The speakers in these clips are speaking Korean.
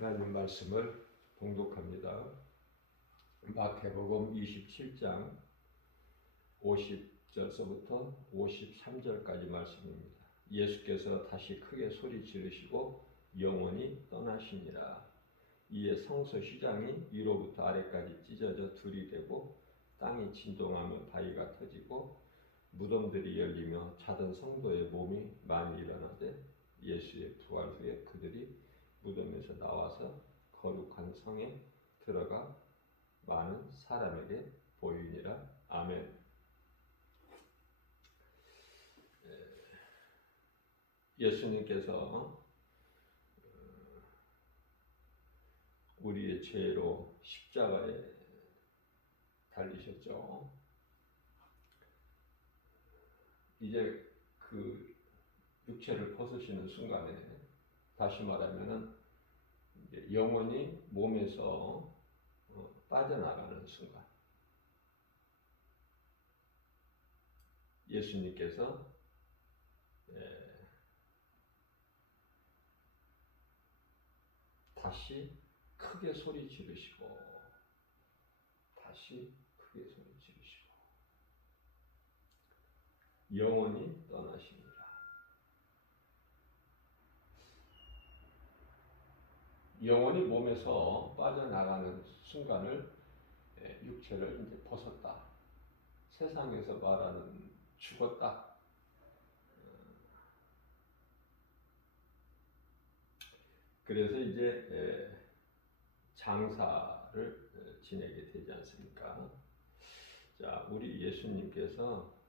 하나님 말씀을 봉독합니다. 마태복음 27장 50절서부터 53절까지 말씀입니다. 예수께서 다시 크게 소리 지르시고 영원히 떠나시니라. 이에 성소 휘장이 위로부터 아래까지 찢어져 둘이 되고 땅이 진동하며 바위가 터지고 무덤들이 열리며 자던 성도의 몸이 많이 일어나되 예수의 부활 후에 그들이 무덤에서 나와서 거룩한 성에 들어가 많은 사람에게 보이니라. 아멘. 예수님께서 우리의 죄로 십자가에 달리셨죠. 이제 그 육체를 벗으시는 순간에 다시 말하면은 영혼이 몸에서 빠져나가는 순간, 예수님께서 다시 크게 소리 지르시고 다시 크게 소리 지르시고 영원히 떠나십니다. 영혼이 몸에서 빠져나가는 순간을 육체를 이제 벗었다. 세상에서 말하는 죽었다. 그래서 이제 장사를 지내게 되지 않습니까? 자, 우리 예수님께서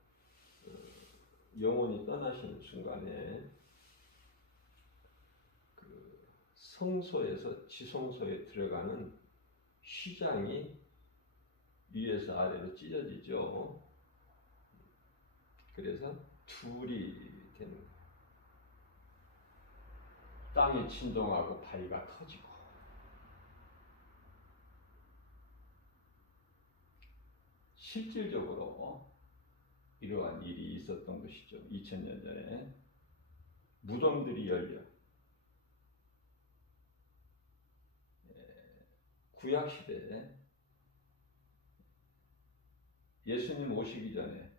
영혼이 떠나시는 순간에 그 성소에서 지성소에 들어가는 휘장이 위에서 아래로 찢어지죠. 그래서 둘이 되는 거예요. 땅이 진동하고 바위가 터지고. 실질적으로 이러한 일이 있었던 것이죠. 2000년 전에 무덤들이 열려 구약시대에 예수님 오시기 전에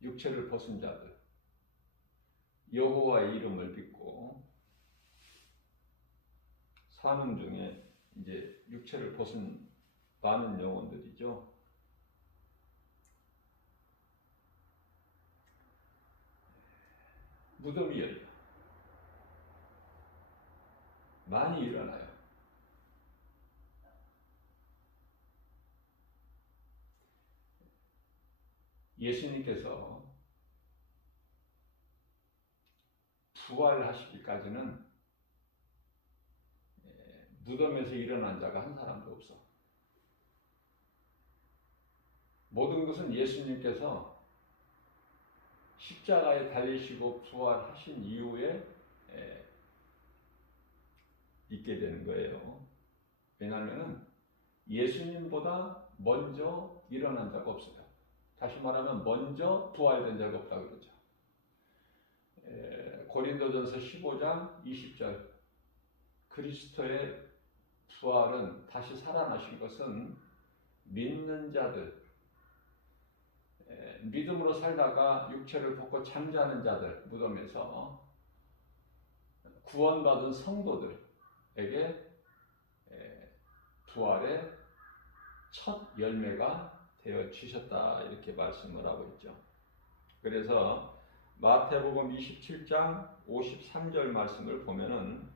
육체를 벗은 자들, 여호와의 이름을 믿고 사는 중에 이제 육체를 벗은 많은 영혼들이죠. 무덤이 열려 많이 일어나요. 예수님께서 부활하시기까지는 무덤에서 일어난 자가 한 사람도 없어. 모든 것은 예수님께서 십자가에 달리시고 부활하신 이후에 있게 되는 거예요. 왜냐하면 예수님보다 먼저 일어난 자가 없어요. 다시 말하면 먼저 부활된 자가 없다 그러죠. 고린도전서 15장 20절 그리스도의 부활은 다시 살아나신 것은 믿는 자들, 믿음으로 살다가 육체를 벗고 잠자는 자들, 무덤에서 구원받은 성도들에게 부활의 첫 열매가 되어 주셨다 이렇게 말씀을 하고 있죠. 그래서 마태복음 27장 53절 말씀을 보면은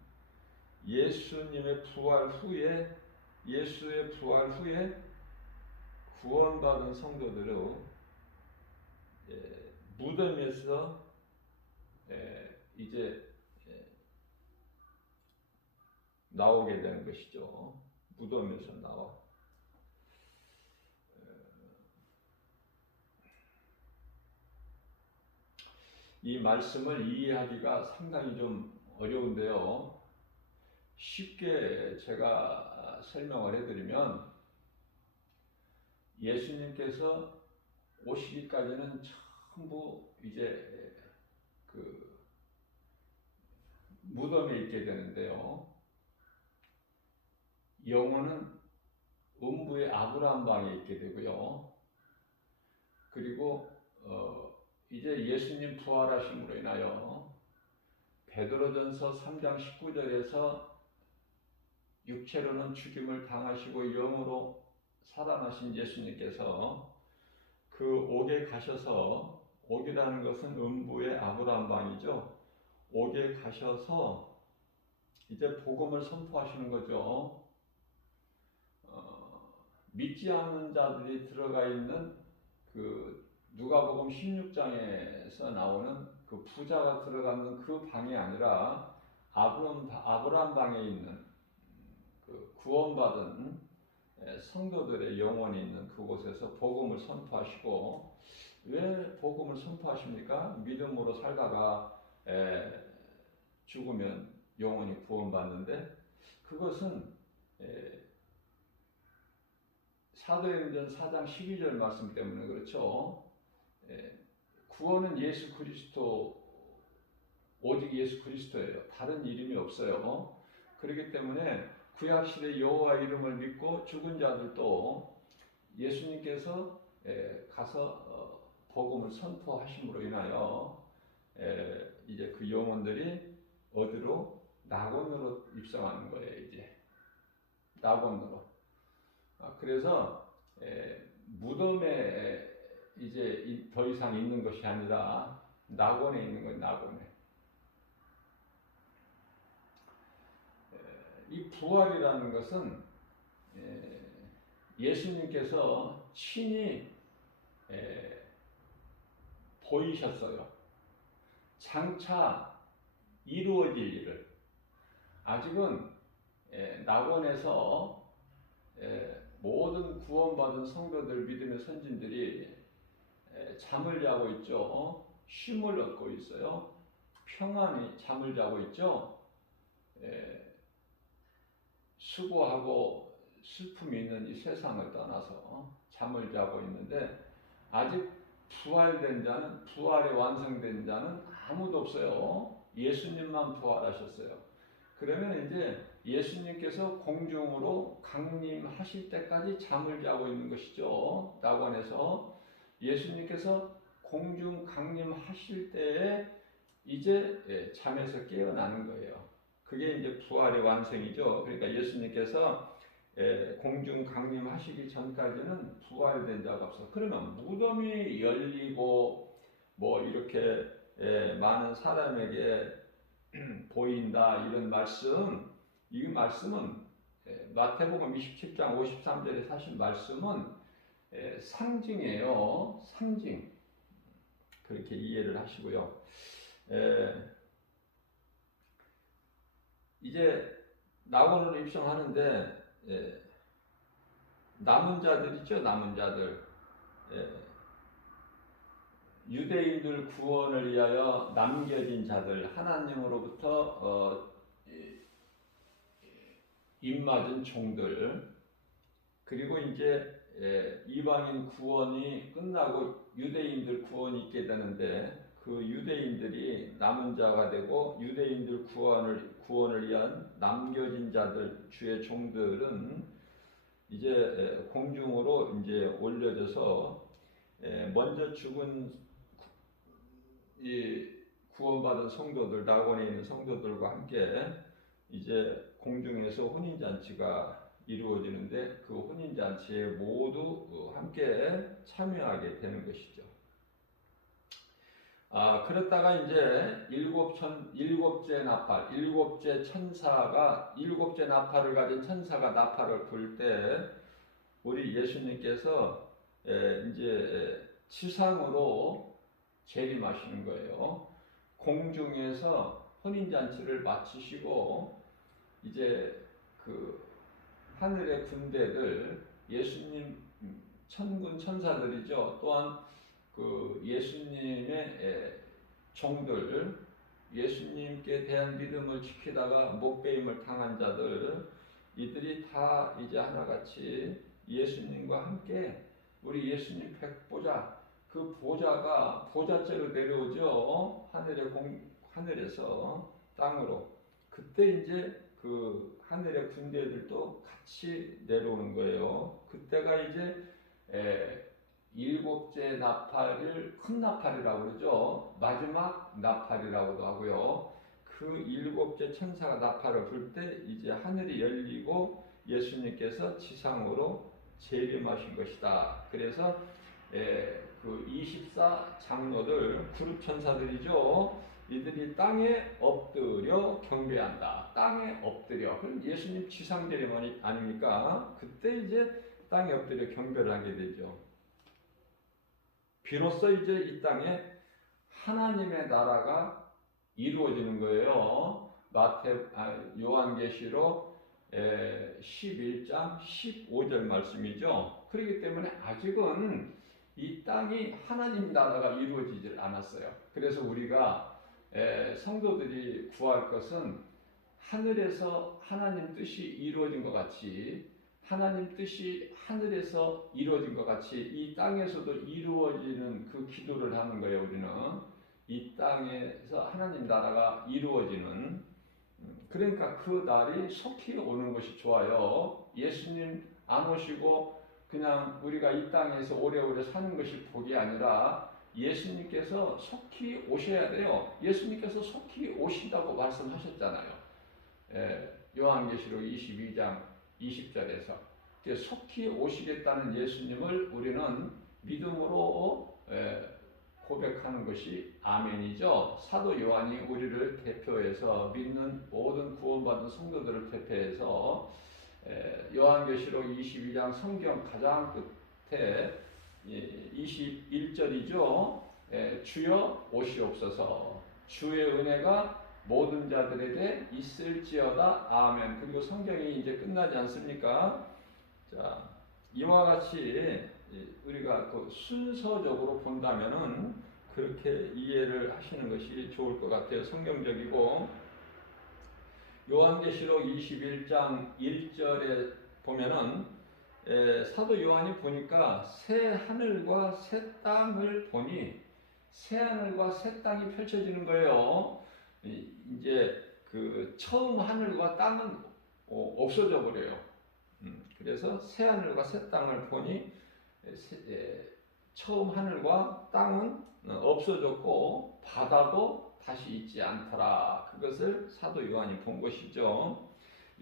예수의 부활 후에 구원받은 성도들은 무덤에서 이제 나오게 되는 것이죠. 무덤에서 나와. 이 말씀을 이해하기가 상당히 좀 어려운데요. 쉽게 제가 설명을 해드리면 예수님께서 오시기까지는 전부 이제 그 무덤에 있게 되는데요. 영혼은 음부의 아브라함 방에 있게 되고요. 그리고 이제 예수님 부활하심으로 인하여 베드로전서 3장 19절에서 육체로는 죽임을 당하시고 영으로 살아나신 예수님께서 그 옥에 가셔서, 옥이라는 것은 음부의 아브라함 방이죠. 옥에 가셔서 이제 복음을 선포하시는 거죠. 믿지 않는 자들이 들어가 있는 그 누가복음 16장에서 나오는 그 부자가 들어가는 그 방이 아니라 아브라함 방에 있는 그 구원받은 성도들의 영혼이 있는 그곳에서 복음을 선포하시고, 왜 복음을 선포하십니까? 믿음으로 살다가 죽으면 영혼이 구원받는데, 그것은 사도행전 4장 12절 말씀 때문에 그렇죠. 구원은 예수 그리스도, 오직 예수 그리스도예요. 다른 이름이 없어요. 그렇기 때문에 구약시대 여호와 이름을 믿고 죽은 자들도 예수님께서 가서 복음을 선포하심으로 인하여 이제 그 영혼들이 어디로? 낙원으로 입성하는 거예요. 이제 낙원으로. 그래서 무덤에 이제 더 이상 있는 것이 아니라 낙원에 있는 거예요. 낙원에. 이 부활이라는 것은 예수님께서 친히 보이셨어요. 장차 이루어질 일을. 아직은 낙원에서 모든 구원받은 성도들, 믿음의 선진들이 잠을 자고 있죠. 쉼을 얻고 있어요. 평안히 잠을 자고 있죠. 수고하고 슬픔이 있는 이 세상을 떠나서 잠을 자고 있는데, 아직 부활된 자는, 부활이 완성된 자는 아무도 없어요. 예수님만 부활하셨어요. 그러면 이제 예수님께서 공중으로 강림하실 때까지 잠을 자고 있는 것이죠. 낙원에서 예수님께서 공중 강림하실 때에 이제 잠에서 깨어나는 거예요. 그게 이제 부활의 완성이죠. 그러니까 예수님께서 공중 강림하시기 전까지는 부활된 자가 없어. 그러면 무덤이 열리고 뭐 이렇게 많은 사람에게 보인다, 이런 말씀, 이 말씀은 마태복음 27장 53절에 사신 말씀은 상징이에요. 상징. 그렇게 이해를 하시고요. 이제 낙원으로 입성하는데 남은 자들이죠. 남은 자들. 유대인들 구원을 위하여 남겨진 자들, 하나님으로부터 입맞은 종들, 그리고 이제 이방인 구원이 끝나고 유대인들 구원이 있게 되는데, 그 유대인들이 남은 자가 되고 유대인들 구원을 위한 남겨진 자들, 주의 종들은 이제 공중으로 이제 올려져서 먼저 죽은 이 구원받은 성도들, 낙원에 있는 성도들과 함께 이제 공중에서 혼인잔치가 이루어지는데, 그 혼인잔치에 모두 함께 참여하게 되는 것이죠. 그렇다가 이제 일곱째 나팔, 일곱째 나팔을 가진 천사가 나팔을 불 때, 우리 예수님께서 이제 지상으로 재림하시는 거예요. 공중에서 혼인잔치를 마치시고 이제 그 하늘의 군대들, 예수님 천군 천사들이죠. 또한 그 예수님의 종들, 예수님께 대한 믿음을 지키다가 목배임을 당한 자들, 이들이 다 이제 하나같이 예수님과 함께 우리 예수님 백보자, 그 보자가 보좌째로 내려오죠. 하늘에서 땅으로. 그때 이제 그 하늘의 군대들도 같이 내려오는 거예요. 그때가 이제 일곱째 나팔을 큰 나팔이라고 그러죠. 마지막 나팔이라고도 하고요. 그 일곱째 천사가 나팔을 불 때 이제 하늘이 열리고 예수님께서 지상으로 재림하신 것이다. 그래서 그 24 장로들 그룹 천사들이죠. 이들이 땅에 엎드려 경배한다. 땅에 엎드려. 그럼 예수님 지상 재림 아닙니까? 그때 이제 땅에 엎드려 경배를 하게 되죠. 비로소 이제 이 땅에 하나님의 나라가 이루어지는 거예요. 요한계시록 11장 15절 말씀이죠. 그렇기 때문에 아직은 이 땅이 하나님 나라가 이루어지질 않았어요. 그래서 우리가 성도들이 구할 것은 하늘에서 하나님 뜻이 이루어진 것 같이, 하나님 뜻이 하늘에서 이루어진 것 같이 이 땅에서도 이루어지는 그 기도를 하는 거예요. 우리는 이 땅에서 하나님 나라가 이루어지는, 그러니까 그 날이 속히 오는 것이 좋아요. 예수님 안 오시고 그냥 우리가 이 땅에서 오래오래 사는 것이 복이 아니라 예수님께서 속히 오셔야 돼요. 예수님께서 속히 오신다고 말씀하셨잖아요. 요한계시록 22장 20절에서 속히 오시겠다는 예수님을 우리는 믿음으로 고백하는 것이 아멘이죠. 사도 요한이 우리를 대표해서 믿는 모든 구원받은 성도들을 대표해서 요한계시록 22장 성경 가장 끝에 21절이죠. 주여 오시옵소서. 주의 은혜가 모든 자들에게 있을지어다. 아멘. 그리고 성경이 이제 끝나지 않습니까? 자, 이와 같이 우리가 그 순서적으로 본다면은 그렇게 이해를 하시는 것이 좋을 것 같아요. 성경적이고, 요한계시록 21장 1절에 보면은 사도 요한이 보니까 새 하늘과 새 땅을 보니 새 하늘과 새 땅이 펼쳐지는 거예요. 이제 그 처음 하늘과 땅은 없어져 버려요. 그래서 새 하늘과 새 땅을 보니 처음 하늘과 땅은 없어졌고 바다도 다시 있지 않더라. 그것을 사도 요한이 본 것이죠.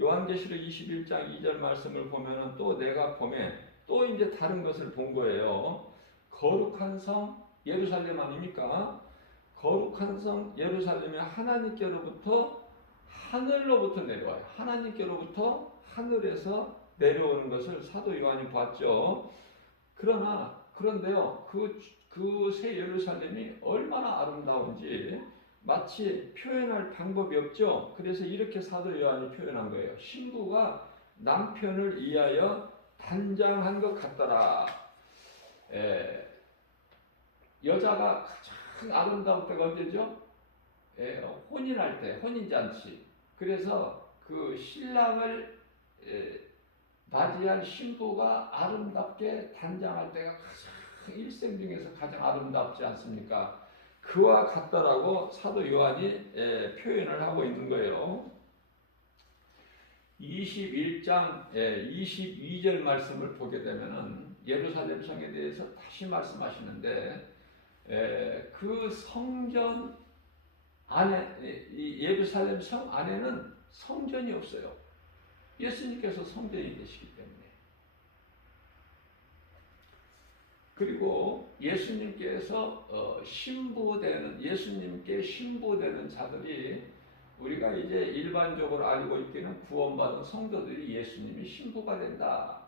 요한계시록 21장 2절 말씀을 보면은 또 내가 보매 또 이제 다른 것을 본 거예요. 거룩한 성 예루살렘 아닙니까? 거룩한 성 예루살렘이 하나님께로부터 하늘로부터 내려와요. 하나님께로부터 하늘에서 내려오는 것을 사도 요한이 봤죠. 그런데요, 그 새 예루살렘이 얼마나 아름다운지 마치 표현할 방법이 없죠. 그래서 이렇게 사도 요한이 표현한 거예요. 신부가 남편을 위하여 단장한 것 같더라. 여자가 가장 아름다운 때가 언제죠? 혼인할 때, 혼인잔치. 그래서 그 신랑을 맞이한 신부가 아름답게 단장할 때가 가장 일생 중에서 가장 아름답지 않습니까? 그와 같다라고 사도 요한이 표현을 하고 있는 거예요. 21장 22절 말씀을 보게 되면은 예루살렘 성에 대해서 다시 말씀하시는데 그 성전 안에 이 예루살렘 성 안에는 성전이 없어요. 예수님께서 성전이 되시기 때문에. 그리고 예수님께서 예수님께 신부되는 자들이 우리가 이제 일반적으로 알고 있기는 구원받은 성도들이 예수님이 신부가 된다.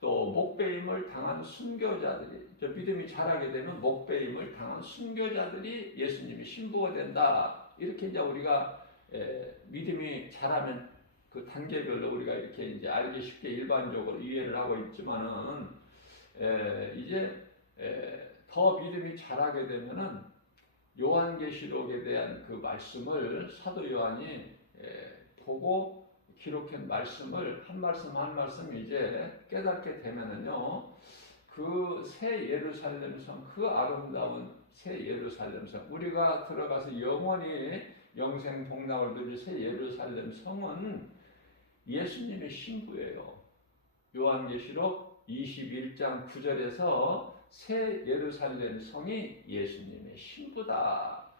또 목배임을 당한 순교자들이 믿음이 자라게 되면 목배임을 당한 순교자들이 예수님이 신부가 된다. 이렇게 이제 우리가 믿음이 자라면 그 단계별로 우리가 이렇게 이제 알기 쉽게 일반적으로 이해를 하고 있지만은 이제 더 믿음이 자라게 되면은 요한계시록에 대한 그 말씀을 사도 요한이 보고 기록한 말씀을 한 말씀 한 말씀 이제 깨닫게 되면은요, 그 새 예루살렘 성, 그 아름다운 새 예루살렘 성, 우리가 들어가서 영원히 영생 복락을 누릴 새 예루살렘 성은 예수님의 신부예요. 요한계시록 21장 9절에서 새 예루살렘 성이 예수님의 신부다.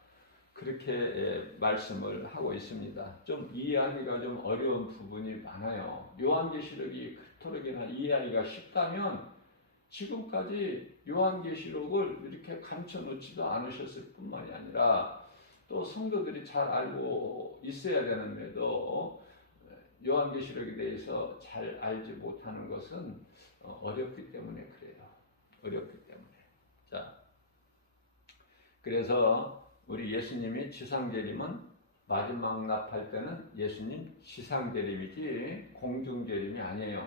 그렇게 말씀을 하고 있습니다. 좀 이해하기가 좀 어려운 부분이 많아요. 요한계시록이 그토록이나 이해하기가 쉽다면 지금까지 요한계시록을 이렇게 감춰놓지도 않으셨을 뿐만이 아니라 또 성도들이 잘 알고 있어야 되는데도 요한계시록에 대해서 잘 알지 못하는 것은 어렵기 때문에 그래요. 어렵기 때문에. 자, 그래서 우리 예수님이 지상재림은 마지막 납할 때는 예수님 지상재림이지 공중재림이 아니에요.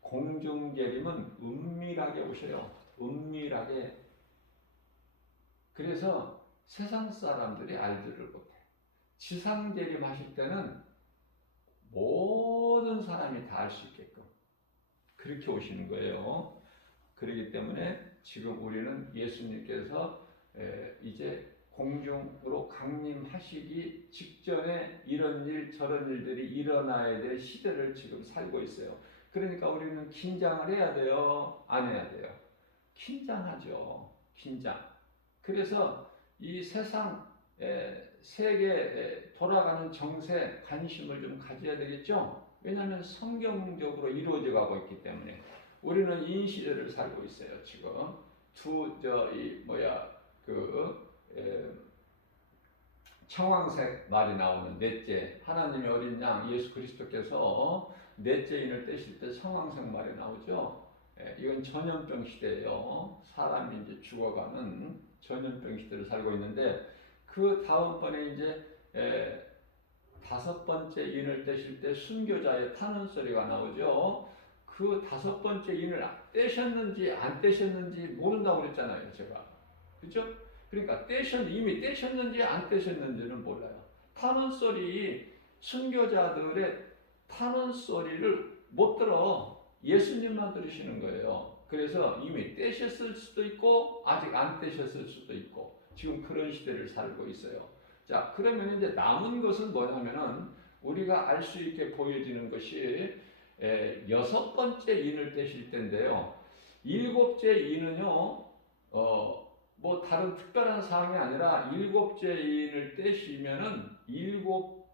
공중재림은 은밀하게 오셔요. 은밀하게. 그래서 세상 사람들이 알지를 못해. 지상재림 하실 때는 모든 사람이 다 알 수 있게끔 그렇게 오시는 거예요. 그렇기 때문에 지금 우리는 예수님께서 이제 공중으로 강림하시기 직전에 이런 일 저런 일들이 일어나야 될 시대를 지금 살고 있어요. 그러니까 우리는 긴장을 해야 돼요? 안 해야 돼요? 긴장하죠. 긴장. 그래서 이 세상 세계 돌아가는 정세 관심을 좀 가져야 되겠죠? 왜냐하면 성경적으로 이루어져 가고 있기 때문에. 우리는 이 시대를 살고 있어요. 지금 청황색 말이 나오는 넷째, 하나님의 어린 양 예수 그리스도께서 넷째 인을 떼실 때 청황색 말이 나오죠. 이건 전염병 시대예요. 사람이 이제 죽어가는 전염병 시대를 살고 있는데 그 다음번에 이제 다섯 번째 인을 떼실 때 순교자의 타는 소리가 나오죠. 그 다섯 번째 인을 떼셨는지 안 떼셨는지 모른다고 그랬잖아요, 제가. 그죠? 그러니까 이미 떼셨는지 안 떼셨는지는 몰라요. 타는 소리, 순교자들의 타는 소리를 못 들어. 예수님만 들으시는 거예요. 그래서 이미 떼셨을 수도 있고 아직 안 떼셨을 수도 있고 지금 그런 시대를 살고 있어요. 자, 그러면 이제 남은 것은 뭐냐면은 우리가 알 수 있게 보여지는 것이 여섯 번째 인을 떼실 텐데요. 일곱째 인은요, 뭐 다른 특별한 사항이 아니라 일곱째 인을 떼시면은 일곱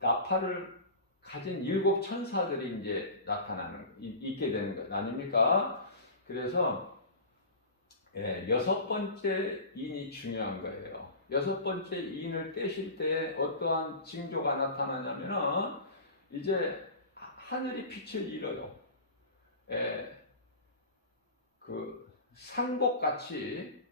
나팔을 가진 일곱 천사들이 이제 있게 되는 것 아닙니까? 그래서 여섯 번째 인이 중요한 거예요. 여섯 번째 인을 떼실 때 어떠한 징조가 나타나냐면은 이제 하늘이 빛을 잃어요. 그 상복같이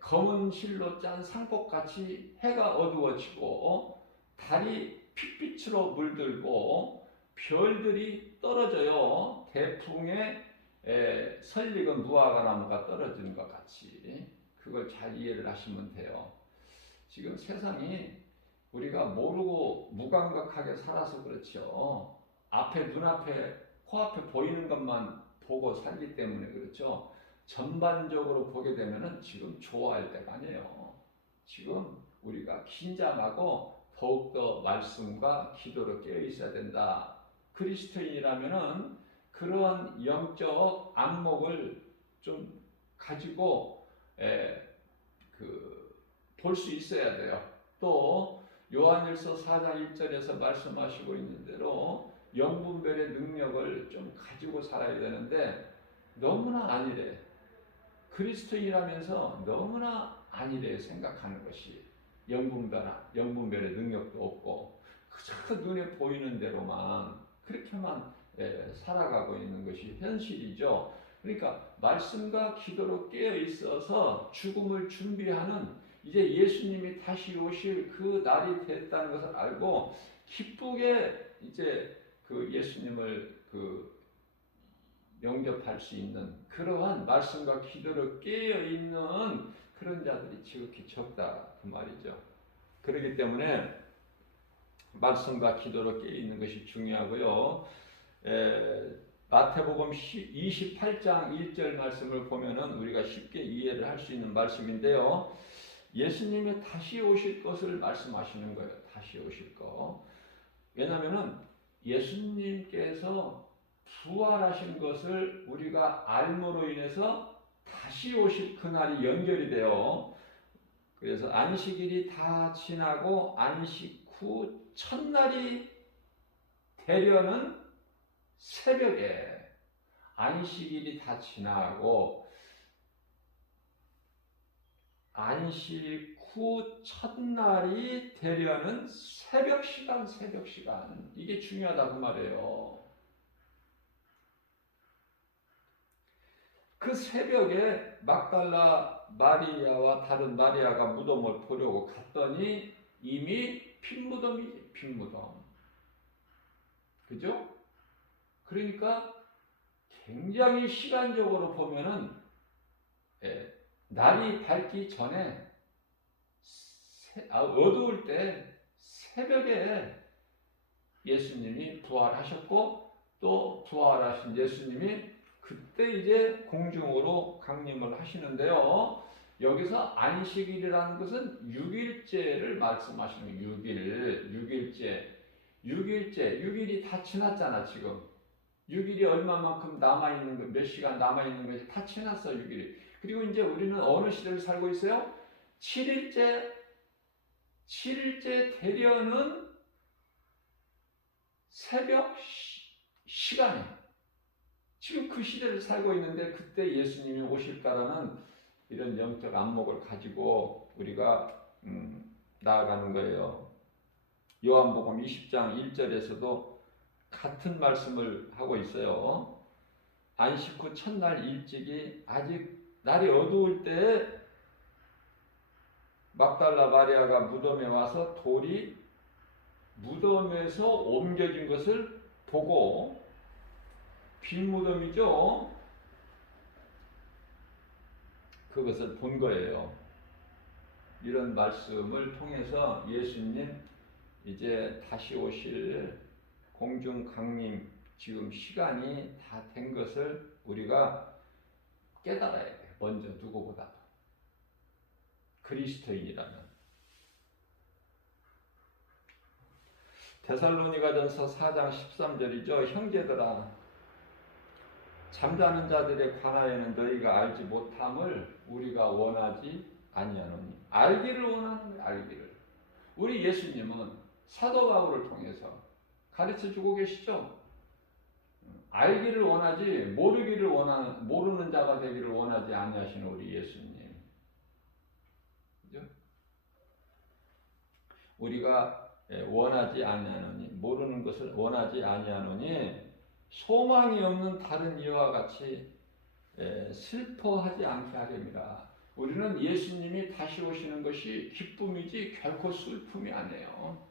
검은 실로 짠 상복같이 해가 어두워지고 달이 핏빛으로 물들고 별들이 떨어져요. 대풍에 설익은 무화과 나무가 떨어지는 것 같이 그걸 잘 이해를 하시면 돼요. 지금 세상이 우리가 모르고 무감각하게 살아서 그렇죠. 눈앞에, 코앞에 보이는 것만 보고 살기 때문에 그렇죠. 전반적으로 보게 되면은 지금 좋아할 때가 아니에요. 지금 우리가 긴장하고 더욱더 말씀과 기도로 깨어 있어야 된다. 그리스도인이라면은 그러한 영적 안목을 좀 가지고 볼 수 있어야 돼요. 또 요한일서 4장 1절에서 말씀하시고 있는 대로 영분별의 능력을 좀 가지고 살아야 되는데 너무나 안일해. 그리스도인이라면서 너무나 안일해 생각하는 것이 영분별의 능력도 없고 그저 눈에 보이는 대로만 그렇게만 살아가고 있는 것이 현실이죠. 그러니까 말씀과 기도로 깨어 있어서 죽음을 준비하는 이제 예수님이 다시 오실 그 날이 됐다는 것을 알고 기쁘게 이제 그 예수님을 영접할 수 있는 그러한 말씀과 기도로 깨어 있는 그런 자들이 지극히 적다 그 말이죠. 그렇기 때문에 말씀과 기도로 깨어 있는 것이 중요하고요. 마태복음 28장 1절 말씀을 보면은 우리가 쉽게 이해를 할 수 있는 말씀인데요. 예수님이 다시 오실 것을 말씀하시는 거예요. 다시 오실 거. 왜냐하면은 예수님께서 부활하신 것을 우리가 알므로 인해서 다시 오실 그날이 연결이 돼요. 그래서 안식일이 다 지나고 안식 후 첫날이 되려는 새벽에, 안식일이 다 지나고 안식 후 첫날이 되려는 새벽 시간, 이게 중요하다고 말해요. 그 새벽에 막달라 마리아와 다른 마리아가 무덤을 보려고 갔더니 이미 빈무덤이지, 빈무덤. 그죠? 그러니까 굉장히 시간적으로 보면은 날이 밝기 전에 어두울 때 새벽에 예수님이 부활하셨고, 또 부활하신 예수님이 그때 이제 공중으로 강림을 하시는데요. 여기서 안식일이라는 것은 6일째를 말씀하시는 거예요. 6일이 다 지났잖아. 지금 6일이 얼마만큼 남아있는 거, 몇 시간 남아있는 것이 다 지났어. 6일이. 그리고 이제 우리는 어느 시대를 살고 있어요? 7일째 되려는 새벽 시간에 지금 그 시대를 살고 있는데, 그때 예수님이 오실까라는 이런 영적 안목을 가지고 우리가 나아가는 거예요. 요한복음 20장 1절에서도 같은 말씀을 하고 있어요. 안식 후 첫날 일찍이 아직 날이 어두울 때 막달라 마리아가 무덤에 와서 돌이 무덤에서 옮겨진 것을 보고, 빈 무덤이죠. 그것을 본 거예요. 이런 말씀을 통해서 예수님 이제 다시 오실 공중 강림, 지금 시간이 다 된 것을 우리가 깨달아야 돼요. 먼저 누구보다도. 그리스도인이라면. 데살로니가전서 4장 13절이죠. 형제들아, 잠자는 자들에 관하여는 너희가 알지 못함을 우리가 원하지 아니하노니. 알기를 원하는 거예요. 알기를. 우리 예수님은 사도 바울을 통해서 가르쳐 주고 계시죠. 알기를 원하지 모르기를 원하는, 모르는 자가 되기를 원하지 아니하시는 우리 예수님. 그죠? 우리가 원하지 아니하노니, 모르는 것을 원하지 아니하노니 소망이 없는 다른 이와 같이 슬퍼하지 않게 하렵니다. 우리는 예수님이 다시 오시는 것이 기쁨이지 결코 슬픔이 아니에요.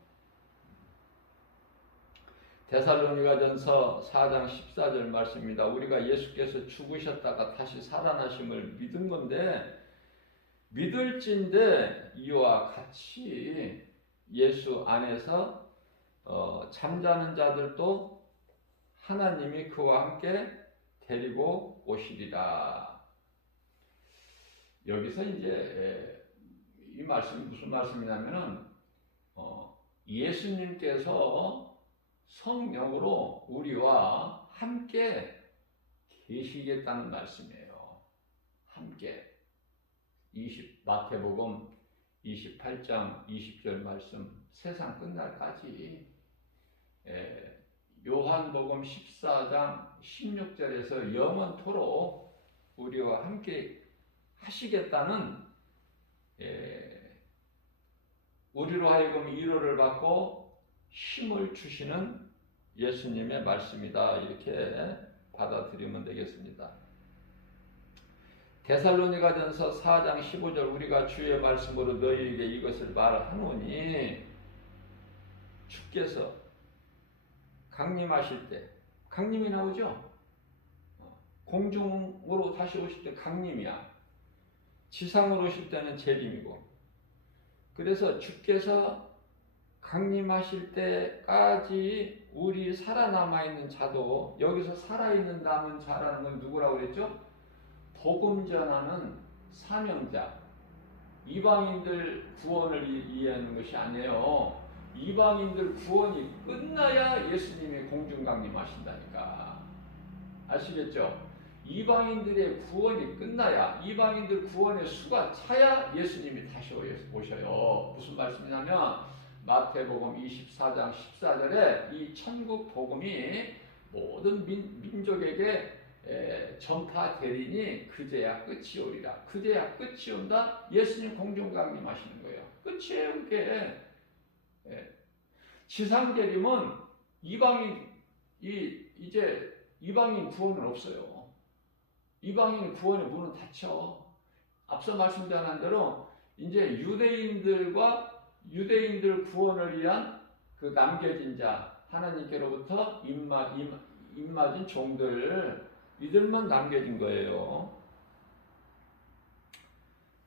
데살로니가전서 4장 14절 말씀입니다. 우리가 예수께서 죽으셨다가 다시 살아나심을 믿은 건데, 믿을진데 이와 같이 예수 안에서 잠자는 자들도 하나님이 그와 함께 데리고 오시리라. 여기서 이제 이 말씀이 무슨 말씀이냐면은 예수님께서 성령으로 우리와 함께 계시겠다는 말씀이에요. 함께. 마태복음 28장 20절 말씀, 세상 끝날까지. 요한복음 14장 16절에서 영원토록 우리와 함께 하시겠다는, 우리로 하여금 위로를 받고 힘을 주시는 예수님의 말씀이다. 이렇게 받아들이면 되겠습니다. 데살로니가전서 4장 15절, 우리가 주의 말씀으로 너희에게 이것을 말하노니 주께서 강림하실 때, 강림이 나오죠? 공중으로 다시 오실 때 강림이야. 지상으로 오실 때는 재림이고. 그래서 주께서 강림하실 때까지 우리 살아남아 있는 자도, 여기서 살아있는 남은 자라는 건 누구라고 그랬죠? 복음 전하는 사명자, 이방인들 구원을 위한 것이 아니에요. 이방인들 구원이 끝나야 예수님이 공중 강림하신다니까. 아시겠죠? 이방인들의 구원이 끝나야, 이방인들 구원의 수가 차야 예수님이 다시 오셔요. 무슨 말씀이냐면 마태복음 24장 14절에 이 천국 복음이 모든 민족에게 전파되리니 그제야 끝이 오리라. 그제야 끝이 온다. 예수님 공중 강림하시는 거예요. 끝이에요, 그게. 지상재림은 이제 이방인 구원은 없어요. 이방인 구원의 문은 닫혀. 앞서 말씀드린 대로 이제 유대인들 구원을 위한 그 남겨진 자, 하나님께로부터 입맞은 종들, 이들만 남겨진 거예요.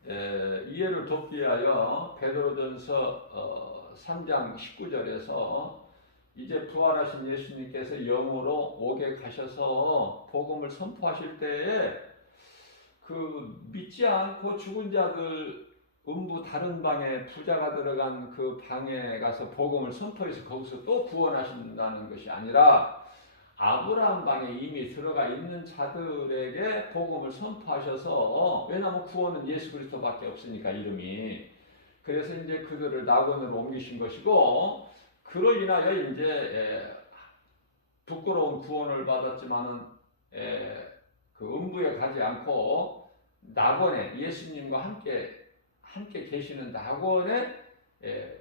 이해를 돕기 위하여 베드로전서 3장 19절에서 이제 부활하신 예수님께서 영으로 옥에 가셔서 복음을 선포하실 때에 그 믿지 않고 죽은 자들 음부 다른 방에 부자가 들어간 그 방에 가서 복음을 선포해서 거기서 또 구원하신다는 것이 아니라 아브라함 방에 이미 들어가 있는 자들에게 복음을 선포하셔서, 왜냐하면 구원은 예수 그리스도밖에 없으니까 이름이. 그래서 이제 그들을 낙원으로 옮기신 것이고, 그로 인하여 이제 부끄러운 구원을 받았지만은 그 음부에 가지 않고 낙원에, 예수님과 함께 계시는 낙원에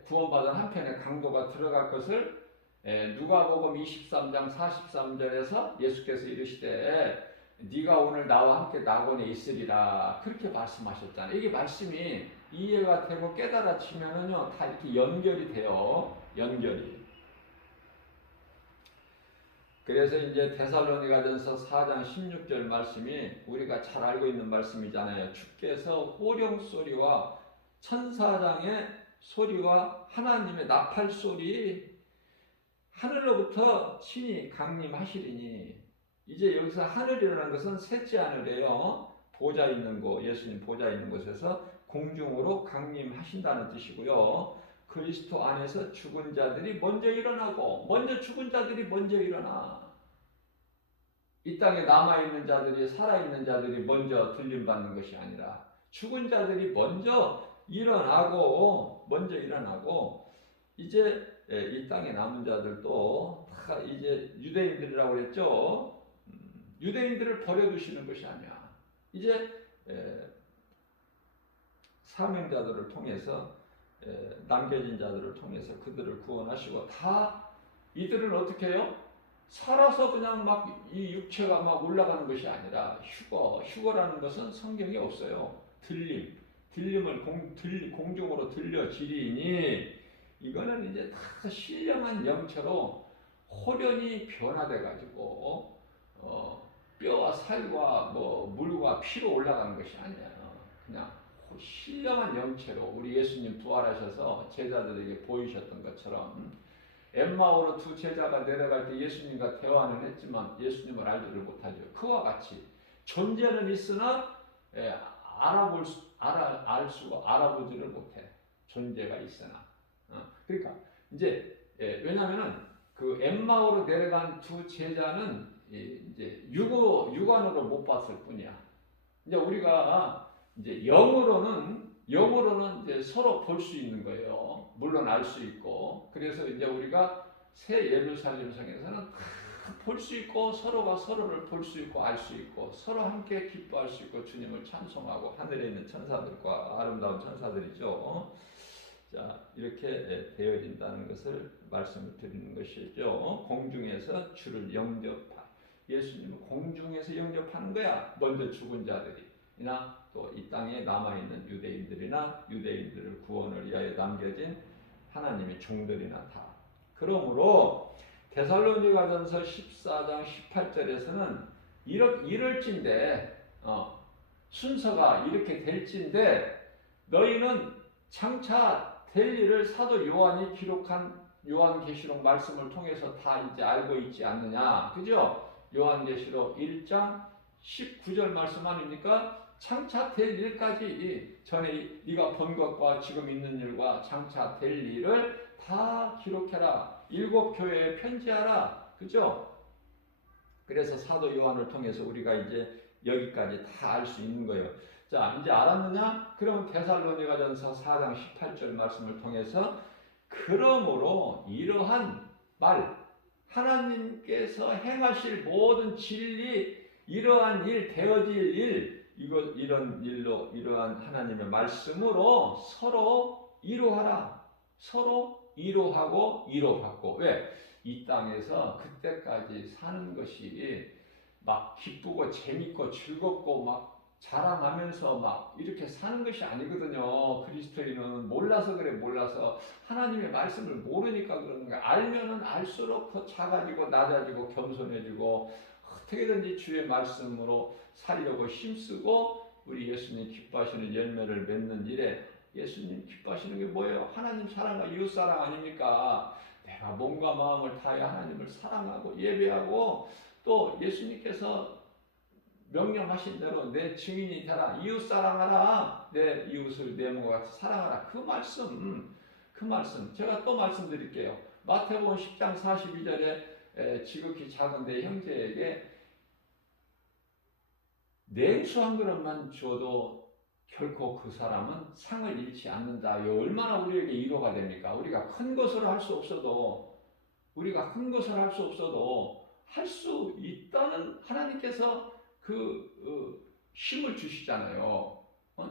구원받은 한편의 강도가 들어갈 것을 누가복음 23장 43절에서 예수께서 이르시되 네가 오늘 나와 함께 낙원에 있으리라, 그렇게 말씀하셨잖아요. 이게 말씀이 이해가 되고 깨달아지면은요 다 이렇게 연결이 돼요. 연결이. 그래서 이제 데살로니가전서 4장 16절 말씀이 우리가 잘 알고 있는 말씀이잖아요. 주께서 호령 소리와 천사장의 소리와 하나님의 나팔 소리, 하늘로부터 친히 강림하시리니. 이제 여기서 하늘이라는 것은 셋째 하늘이에요. 보좌 있는 곳, 예수님 보좌 있는 곳에서 공중으로 강림하신다는 뜻이고요. 그리스도 안에서 죽은 자들이 먼저 일어나고, 먼저 죽은 자들이 먼저 일어나. 이 땅에 남아있는 자들이, 살아있는 자들이 먼저 들림받는 것이 아니라 죽은 자들이 먼저 일어나고, 이제 이 땅에 남은 자들도 다 이제 유대인들이라고 그랬죠. 유대인들을 버려두시는 것이 아니야. 이제 사명자들을 통해서, 남겨진 자들을 통해서 그들을 구원하시고, 다 이들은 어떻게 해요? 살아서 그냥 막 이 육체가 막 올라가는 것이 아니라 휴거라는 것은 성경에 없어요. 들림을 공중으로 들려지리니, 이거는 이제 다 신령한 영체로 호련히 변화돼 가지고 뼈와 살과 물과 피로 올라가는 것이 아니에요. 그냥 신령한 영체로 우리 예수님 부활하셔서 제자들에게 보이셨던 것처럼, 엠마오로 두 제자가 내려갈 때 예수님과 대화는 했지만 예수님을 알지를 못하죠. 그와 같이 존재는 있으나 알아보지를 못해. 존재가 있으나. 그러니까 이제 왜냐하면은 그 엠마오로 내려간 두 제자는 이제 육안으로 못 봤을 뿐이야. 이제 우리가 이제 영으로는 이제 서로 볼 수 있는 거예요. 물론 알 수 있고. 그래서 이제 우리가 새 예루살렘 성에서는 볼 수 있고, 서로가 서로를 볼 수 있고 알 수 있고, 서로 함께 기뻐할 수 있고, 주님을 찬송하고, 하늘에 있는 천사들과 아름다운 천사들이죠. 자, 이렇게 되어진다는 것을 말씀을 드리는 것이죠. 공중에서 주를 영접하. 예수님은 공중에서 영접하는 거야. 먼저 죽은 자들이나 또 이 땅에 남아있는 유대인들을 구원을 위하여 남겨진 하나님의 종들이나 다. 그러므로 데살로니가전서 14장 18절에서는 이럴진데, 순서가 이렇게 될진데 너희는 장차 될 일을 사도 요한이 기록한 요한계시록 말씀을 통해서 다 이제 알고 있지 않느냐, 그죠? 요한계시록 1장 19절 말씀 아닙니까? 장차 될 일까지 전에 네가 본 것과 지금 있는 일과 장차 될 일을 다 기록해라. 7교회에 편지하라. 그죠? 그래서 사도 요한을 통해서 우리가 이제 여기까지 다 알 수 있는 거예요. 자, 이제 알았느냐? 그러면 데살로니가전서 4장 18절 말씀을 통해서 그러므로 이러한 말 하나님께서 행하실 모든 진리 이러한 일 되어질 일 이런 일로 이러한 하나님의 말씀으로 서로 이루하라. 서로 이루하고 이루받고 왜? 이 땅에서 그때까지 사는 것이 막 기쁘고 재밌고 즐겁고 막 자랑하면서 막 이렇게 사는 것이 아니거든요. 그리스도인은 몰라서 그래. 몰라서 하나님의 말씀을 모르니까 그러는 거야. 알면은 알수록 더 작아지고 낮아지고 겸손해지고 어떻게든지 주의 말씀으로 살려고 힘쓰고 우리 예수님 기뻐하시는 열매를 맺는 일에 예수님 기뻐하시는 게 뭐예요? 하나님 사랑과 이웃 사랑 아닙니까? 내가 몸과 마음을 다해 하나님을 사랑하고 예배하고 또 예수님께서 명령하신 대로 내 증인이 되라. 이웃 사랑하라. 내 이웃을 내 몸과 같이 사랑하라. 그 말씀 제가 또 말씀드릴게요. 마태복음 10장 42절에 지극히 작은 내 형제에게 냉수 한 그릇만 줘도 결코 그 사람은 상을 잃지 않는다. 이 얼마나 우리에게 위로가 됩니까? 우리가 큰 것을 할 수 없어도 할 수 있다는 하나님께서 힘을 주시잖아요.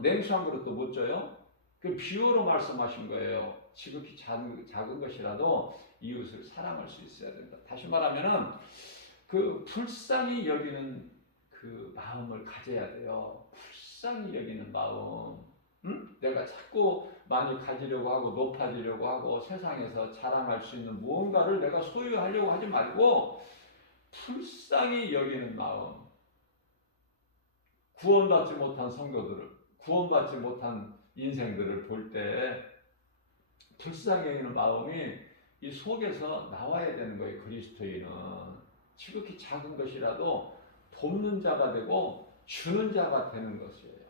냉수 한 그릇도 못 줘요? 그 비유로 말씀하신 거예요. 지극히 작은 것이라도 이웃을 사랑할 수 있어야 된다. 다시 말하면은 그 불쌍히 여기는 그 마음을 가져야 돼요. 불쌍히 여기는 마음. 응? 내가 자꾸 많이 가지려고 하고 높아지려고 하고 세상에서 자랑할 수 있는 무언가를 내가 소유하려고 하지 말고 불쌍히 여기는 마음. 구원받지 못한 성도들을, 구원받지 못한 인생들을 볼 때 불쌍히 여기는 마음이 이 속에서 나와야 되는 거예요. 그리스도인은 지극히 작은 것이라도 돕는 자가 되고 주는 자가 되는 것이에요.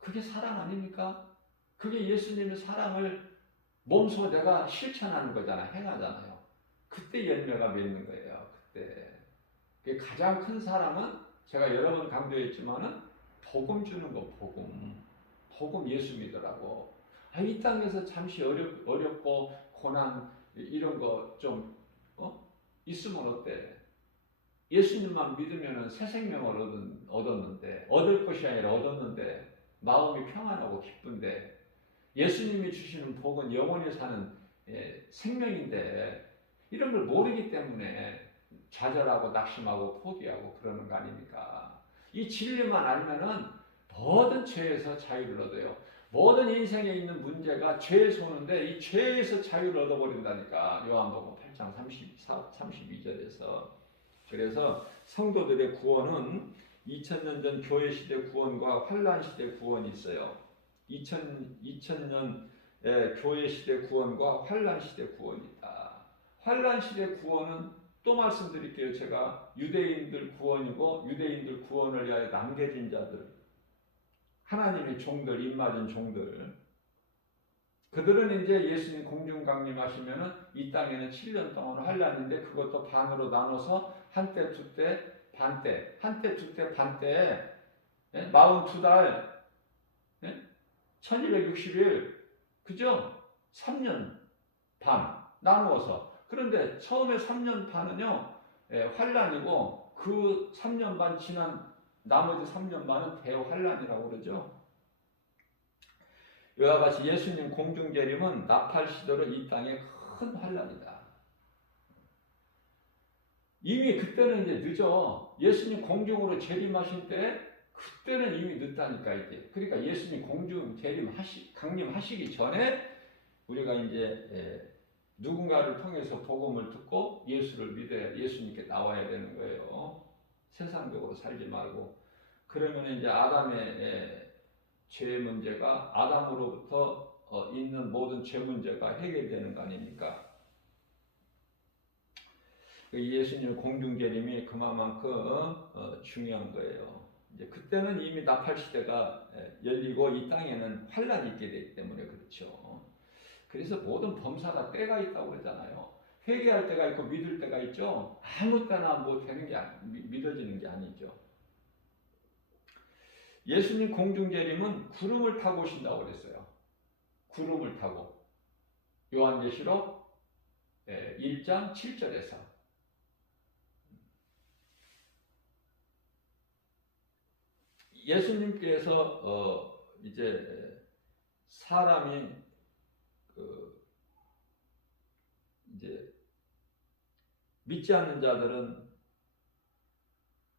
그게 사랑 아닙니까? 그게 예수님의 사랑을 몸소 내가 실천하는 거잖아요. 행하잖아요. 그때 열매가 맺는 거예요. 그때. 가장 큰 사랑은 제가 여러 번 강조했지만은 복음 주는 거, 복음. 복음 예수 믿으라고. 이 땅에서 잠시 어렵고 고난 이런 거좀 있으면 어때? 예수님만 믿으면 새 생명을 얻었는데 얻을 것이 아니라 얻었는데 마음이 평안하고 기쁜데 예수님이 주시는 복은 영원히 사는 생명인데 이런 걸 모르기 때문에 좌절하고 낙심하고 포기하고 그러는 거 아닙니까? 이 진리만 알면은 모든 죄에서 자유를 얻어요. 모든 인생에 있는 문제가 죄에서 오는데 이 죄에서 자유를 얻어버린다니까. 요한복음 8장 32절에서. 그래서 성도들의 구원은 2000년 전 교회 시대 구원과 환란 시대 구원이 있어요. 2000년 교회 시대 구원과 환란 시대 구원이 있다. 환란 시대 구원은 또 말씀드릴게요. 제가 유대인들 구원이고 유대인들 구원을 위하여 남겨진 자들, 하나님의 종들, 입맞은 종들, 그들은 이제 예수님 공중 강림하시면은 이 땅에는 7년 동안 환란인데 그것도 반으로 나눠서 한때 두때 반때, 한때 두때 반때 42달 1260일 그죠? 3년 반 나누어서. 그런데 처음에 3년 반은요 환란이고 그 3년 반 지난 나머지 3년 반은 대환란이라고 그러죠. 이와 같이 예수님 공중 재림은 나팔 시대로 이 땅에 큰 환란이다. 이미 그때는 이제 늦어. 예수님 공중으로 재림하신 때 그때는 이미 늦다니까 이제. 그러니까 예수님 공중 강림하시기 전에 우리가 이제 누군가를 통해서 복음을 듣고 예수를 믿어야 예수님께 나와야 되는 거예요. 세상적으로 살지 말고. 그러면 이제 아담의 죄 문제가 아담으로부터 있는 모든 죄 문제가 해결되는 거 아닙니까? 예수님 공중 재림이 그만큼 중요한 거예요. 이제 그때는 이미 나팔 시대가 열리고 이 땅에는 환란이 있게 되기 때문에 그렇죠. 그래서 모든 범사가 때가 있다고 그러잖아요. 회개할 때가 있고 믿을 때가 있죠. 아무 때나 뭐 되는 게 믿어지는 게 아니죠. 예수님 공중재림은 구름을 타고 오신다고 그랬어요. 구름을 타고. 요한계시록 1장 7절에서. 예수님께서 이제 사람이 이제 믿지 않는 자들은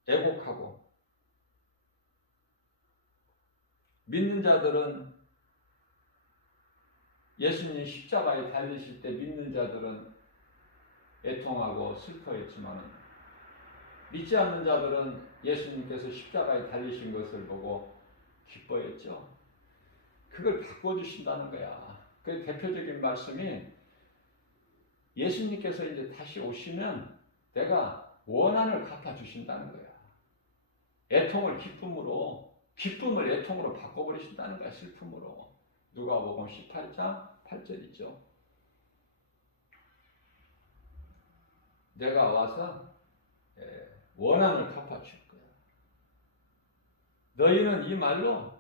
애곡하고 믿는 자들은 예수님 십자가에 달리실 때 믿는 자들은 애통하고 슬퍼했지만 믿지 않는 자들은 예수님께서 십자가에 달리신 것을 보고 기뻐했죠. 그걸 바꿔주신다는 거야. 그 대표적인 말씀이 예수님께서 이제 다시 오시면 내가 원한을 갚아주신다는 거야. 애통을 기쁨으로, 기쁨을 애통으로 바꿔버리신다는 거야. 슬픔으로. 누가복음 18장 8절이죠. 내가 와서 원한을 갚아줄 거야. 너희는 이 말로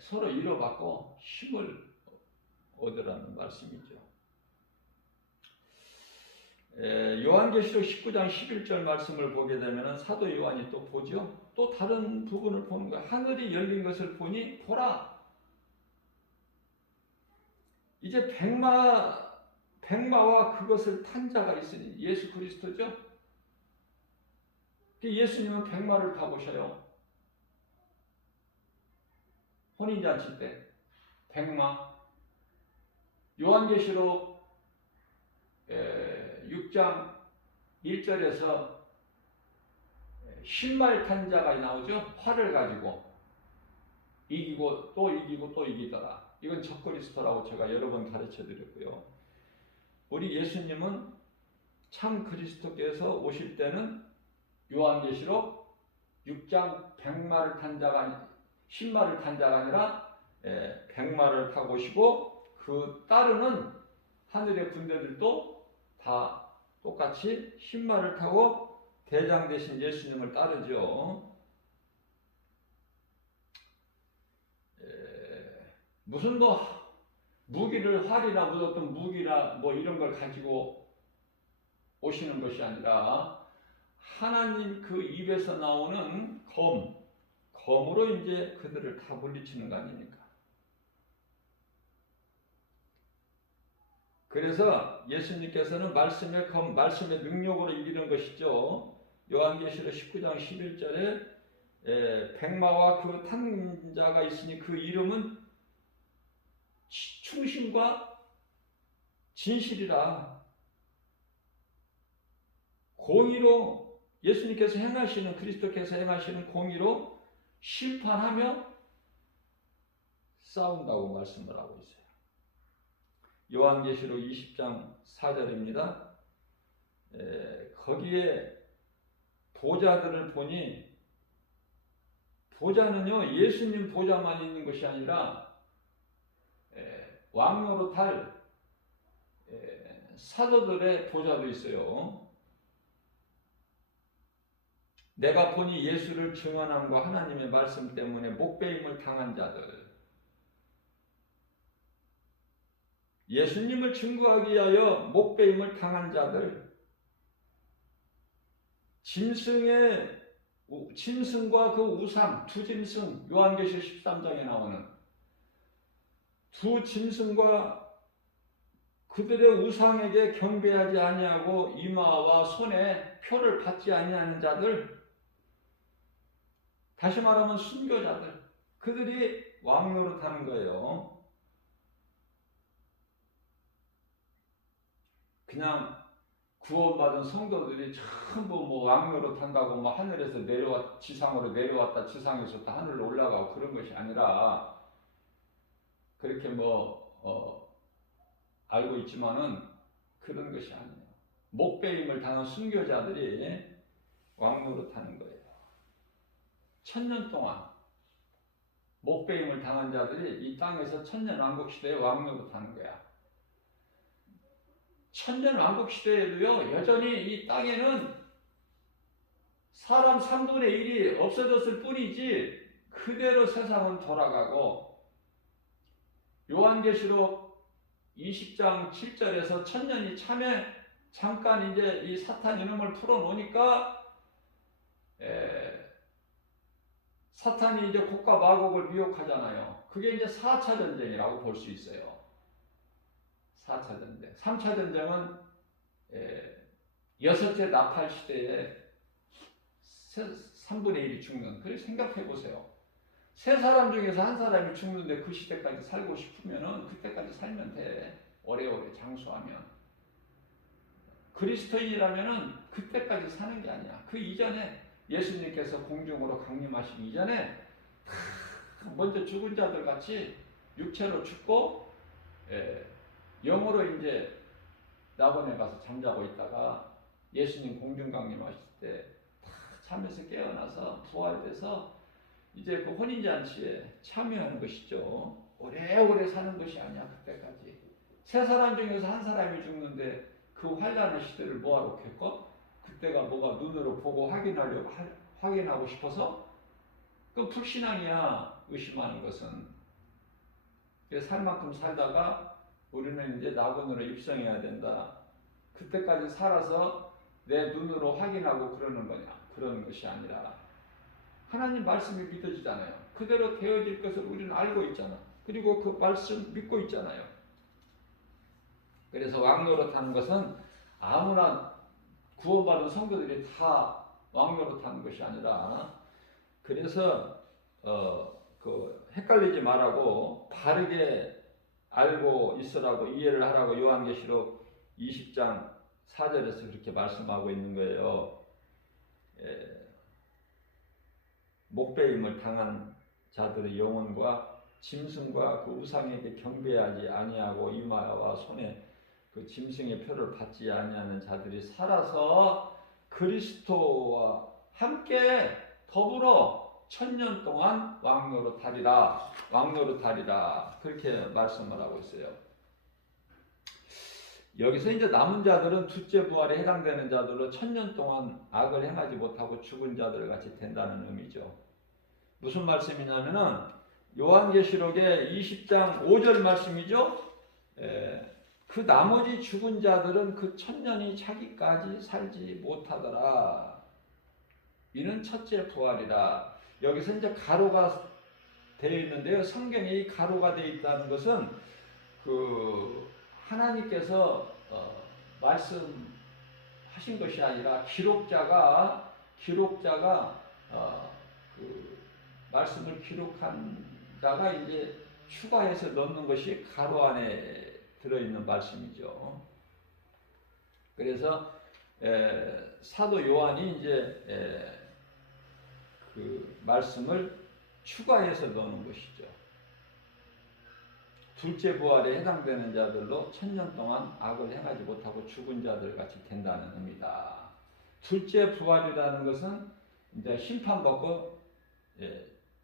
서로 위로받고 힘을 얻으라는 말씀이죠. 요한계시록 19장 11절 말씀을 보게 되면 사도 요한이 또 보죠. 또 다른 부분을 보는 거야. 하늘이 열린 것을 보니 보라. 이제 백마와 그것을 탄 자가 있으니 예수 그리스도죠. 예수님은 백마를 타보셔요. 혼인잔치 때 백마. 요한계시록 6장 1절에서 신말 탄 자가 나오죠. 활을 가지고 이기고 또 이기고 또 이기더라. 이건 적그리스도라고 제가 여러 번 가르쳐 드렸고요. 우리 예수님은 참 그리스도께서 오실 때는 요한계시록 6장 백마를 탄 자가 신마를 탄 자가 아니라 백마를 타고 오시고 그 따르는 하늘의 군대들도 다 똑같이 신마를 타고 대장 되신 예수님을 따르죠. 무슨 뭐 무기를 활이나 어떤 무기나 뭐 이런 걸 가지고 오시는 것이 아니라 하나님 그 입에서 나오는 검으로 이제 그들을 다 물리치는 거 아닙니까? 그래서 예수님께서는 말씀의 검, 말씀의 능력으로 이기는 것이죠. 요한계시록 19장 11절에 백마와 그 탄 자가 있으니 그 이름은 충신과 진실이라. 공의로 예수님께서 행하시는 그리스도께서 행하시는 공의로 심판하며 싸운다고 말씀을 하고 있어요. 요한계시록 20장 4절입니다. 거기에 보좌들을 보니 보좌는요 예수님 보좌만 있는 것이 아니라 왕노릇할 사도들의 보좌도 있어요. 내가 보니 예수를 증언함과 하나님의 말씀 때문에 목배임을 당한 자들, 예수님을 증거하기 위하여 목배임을 당한 자들, 짐승과 그 우상, 두 짐승, 요한계시록 13장에 나오는 두 짐승과 그들의 우상에게 경배하지 아니하고 이마와 손에 표를 받지 아니하는 자들, 다시 말하면 순교자들, 그들이 왕노릇하는 거예요. 그냥 구원받은 성도들이 전부 뭐 왕노릇한다고 뭐 하늘에서 지상으로 내려왔다 지상에서 또 하늘로 올라가고 그런 것이 아니라 그렇게 알고 있지만은 그런 것이 아니에요. 목배임을 당한 순교자들이 왕노릇하는 거예요. 천년 동안 목배임을 당한 자들이 이 땅에서 천년 왕국 시대에 왕노릇 하는 거야. 천년 왕국 시대에도요, 여전히 이 땅에는 사람 3분의 1이 없어졌을 뿐이지 그대로 세상은 돌아가고, 요한계시록 20장 7절에서 천년이 참에 잠깐 이제 이 사탄 이놈을 풀어놓으니까 사탄이 이제 곡과 마곡을 미혹하잖아요. 그게 이제 4차 전쟁이라고 볼 수 있어요. 4차 전쟁. 3차 전쟁은 여섯째 나팔 시대에 3분의 1이 죽는. 그래 생각해 보세요. 세 사람 중에서 한 사람이 죽는데 그 시대까지 살고 싶으면은 그때까지 살면 돼. 오래오래 장수하면. 그리스도인이라면은 그때까지 사는 게 아니야. 그 이전에 예수님께서 공중으로 강림하시기 이전에 먼저 죽은 자들 같이 육체로 죽고 영으로 이제 낙원에 가서 잠자고 있다가 예수님 공중 강림하실 때 잠에서 깨어나서 부활돼서 이제 그 혼인잔치에 참여하는 것이죠. 오래오래 사는 것이 아니야. 그때까지. 세 사람 중에서 한 사람이 죽는데 그 환란의 시대를 뭐하러 겠고? 그때가 뭐가 눈으로 보고 확인하고 싶어서? 그 불신앙이야. 의심하는 것은. 살 만큼 살다가 우리는 이제 낙원으로 입성해야 된다. 그때까지 살아서 내 눈으로 확인하고 그러는 거냐? 그런 것이 아니라 하나님 말씀이 믿어지잖아요. 그대로 되어질 것을 우리는 알고 있잖아. 그리고 그 말씀 믿고 있잖아요. 그래서 왕노릇하는 것은 아무나 구원받은 성도들이 다 왕노릇하는 것이 아니라, 그래서 헷갈리지 말라고 바르게 알고 있으라고, 이해를 하라고 요한계시록 20장 4절에서 그렇게 말씀하고 있는 거예요. 목배임을 당한 자들의 영혼과 짐승과 그 우상에게 경배하지 아니하고 이마와 손에 그 짐승의 표를 받지 아니하는 자들이 살아서 그리스도와 함께 더불어 천년 동안 왕노릇하리라. 그렇게 말씀을 하고 있어요. 여기서 이제 남은 자들은 둘째 부활에 해당되는 자들로 천년 동안 악을 행하지 못하고 죽은 자들 같이 된다는 의미죠. 무슨 말씀이냐면은 요한계시록의 20장 5절 말씀이죠. 그 나머지 죽은 자들은 그 천년이 차기까지 살지 못하더라. 이는 첫째 부활이라. 여기서 이제 가로가 되어 있는데요. 성경에 이 가로가 되어 있다는 것은 그 하나님께서 말씀하신 것이 아니라 기록자가 그 말씀을 기록한 자가 이제 추가해서 넣는 것이 가로 안에 들어있는 말씀이죠. 그래서 사도 요한이 이제 그 말씀을 추가해서 넣는 것이죠. 둘째 부활에 해당되는 자들로 천년 동안 악을 행하지 못하고 죽은 자들 같이 된다는 의미다. 둘째 부활이라는 것은 이제 심판받고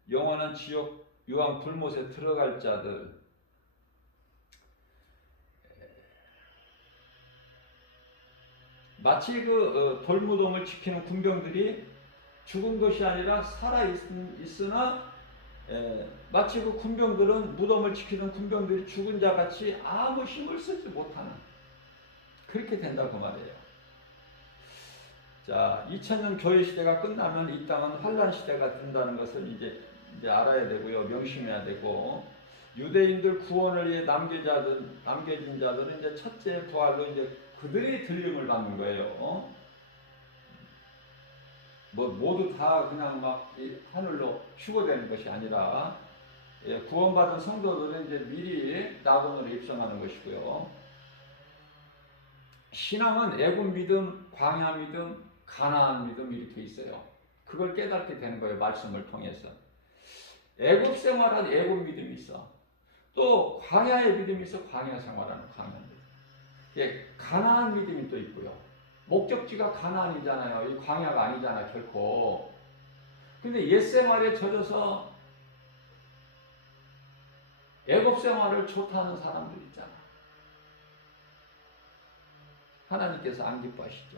영원한 지옥 유황 불못에 들어갈 자들, 마치 그 돌무덤을 지키는 군병들이 죽은 것이 아니라 살아 있으나 마치 그 군병들은 무덤을 지키는 군병들이 죽은 자 같이 아무 힘을 쓰지 못하는, 그렇게 된다고 말이에요. 자, 2000년 교회 시대가 끝나면 이 땅은 환란 시대가 된다는 것을 이제 알아야 되고요, 명심해야 되고, 유대인들 구원을 위해 남겨진 자들은 이제 첫째 부활로 이제 그들이 들림을 받는 거예요. 뭐 모두 다 그냥 막 하늘로 휴거되는 것이 아니라 구원받은 성도들은 이제 미리 낙원으로 입성하는 것이고요. 신앙은 애굽 믿음, 광야 믿음, 가나안 믿음 이렇게 있어요. 그걸 깨닫게 되는 거예요. 말씀을 통해서. 애굽 생활은 애굽 믿음이 있어. 또 광야의 믿음이 있어. 광야 생활하는 광야 믿음. 가나안 믿음이 또 있고요. 목적지가 가나안이잖아요. 이 광야가 아니잖아 결코. 근데 옛 생활에 젖어서 애굽 생활을 좋다는 사람들 있잖아. 하나님께서 안 기뻐하시죠.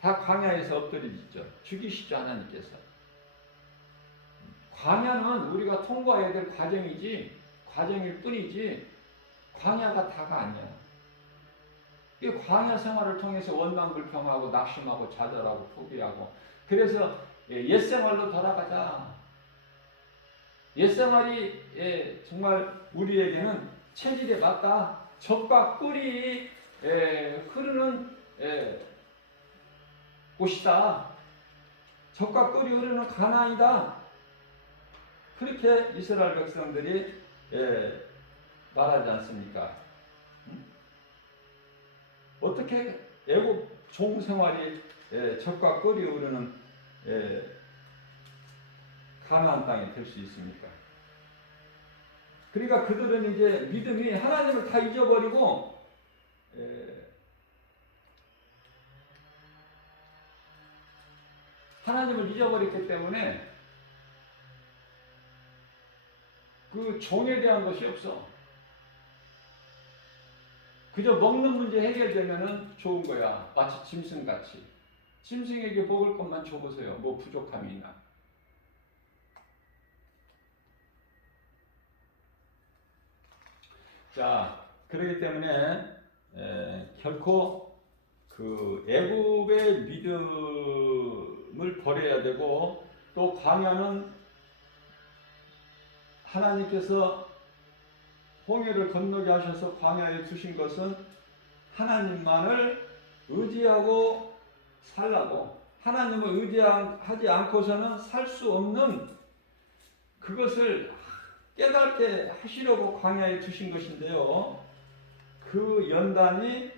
다 광야에서 엎드리시죠. 죽이시죠, 하나님께서. 광야는 우리가 통과해야 될 과정일 뿐이지, 광야가 다가 아니야. 이 광야 생활을 통해서 원망불평하고 낙심하고 좌절하고 포기하고, 그래서 옛 생활로 돌아가자. 옛 생활이 정말 우리에게는 체질에 맞다. 젖과 꿀이 흐르는 곳이다. 젖과 꿀이 흐르는 가나안이다. 그렇게 이스라엘 백성들이 말하지 않습니까? 어떻게 애국 종생활이 젖과 꿀이 흐르는 가나안 땅이 될 수 있습니까? 그러니까 그들은 이제 믿음이 하나님을 다 잊어버리고 하나님을 잊어버렸기 때문에 그 종에 대한 것이 없어. 그저 먹는 문제 해결되면은 좋은 거야. 마치 짐승같이. 짐승에게 먹을 것만 줘보세요. 뭐 부족함이 있나. 자, 그렇기 때문에 결코 그 애굽의 믿음을 버려야 되고, 또 광야는 하나님께서 홍해를 건너게 하셔서 광야에 두신 것은 하나님만을 의지하고 살라고, 하나님을 의지하지 않고서는 살 수 없는 그것을 깨닫게 하시려고 광야에 두신 것인데요. 그 연단이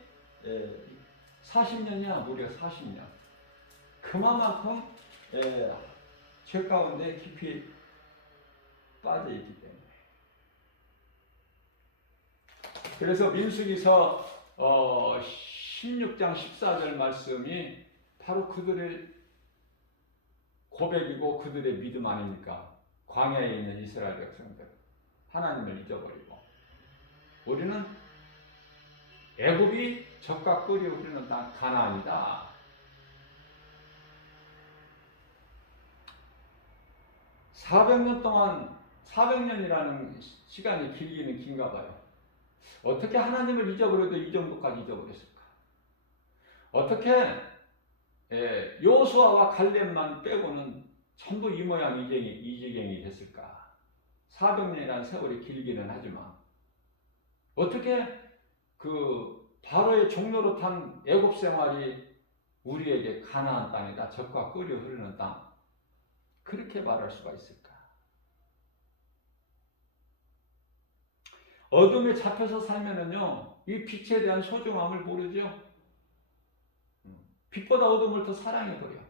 40년이야, 무려 40년. 그만큼 죄 가운데 깊이 빠져 있기 때문에. 그래서 민수기서 16장 14절 말씀이 바로 그들의 고백이고 그들의 믿음 아닙니까? 광야에 있는 이스라엘 백성들, 하나님을 잊어버리고, 우리는 애굽이 젖과 꿀이 흐르는 땅 가나안이다. 400년 동안, 400년이라는 시간이 길기는 긴가 봐요. 어떻게 하나님을 잊어버려도 이 정도까지 잊어버렸을까? 어떻게 여호수아와 갈렙만 빼고는 전부 이 모양 이 지경이 됐을까? 400년이라는 세월이 길기는 하지만 어떻게 그 바로의 종로로 탄 애굽 생활이 우리에게 가나안 땅이다, 젖과 꿀이 흐르는 땅, 그렇게 말할 수가 있을까? 어둠에 잡혀서 살면은요, 이 빛에 대한 소중함을 모르죠. 빛보다 어둠을 더 사랑해버려.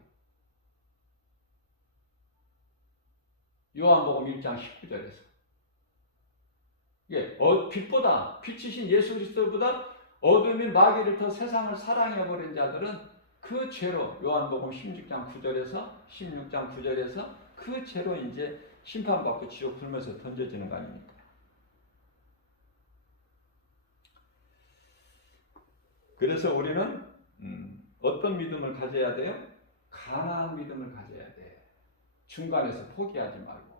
요한복음 1장 19절에서. 예, 빛보다, 빛이신 예수 그리스도보다 어둠인 마귀를 더 세상을 사랑해버린 자들은 그 죄로, 요한복음 16장 9절에서 16장 9절에서 그 죄로 이제 심판받고 지옥 불면서 던져지는 거 아닙니까? 그래서 우리는 어떤 믿음을 가져야 돼요? 강한 믿음을 가져야 돼. 중간에서 포기하지 말고.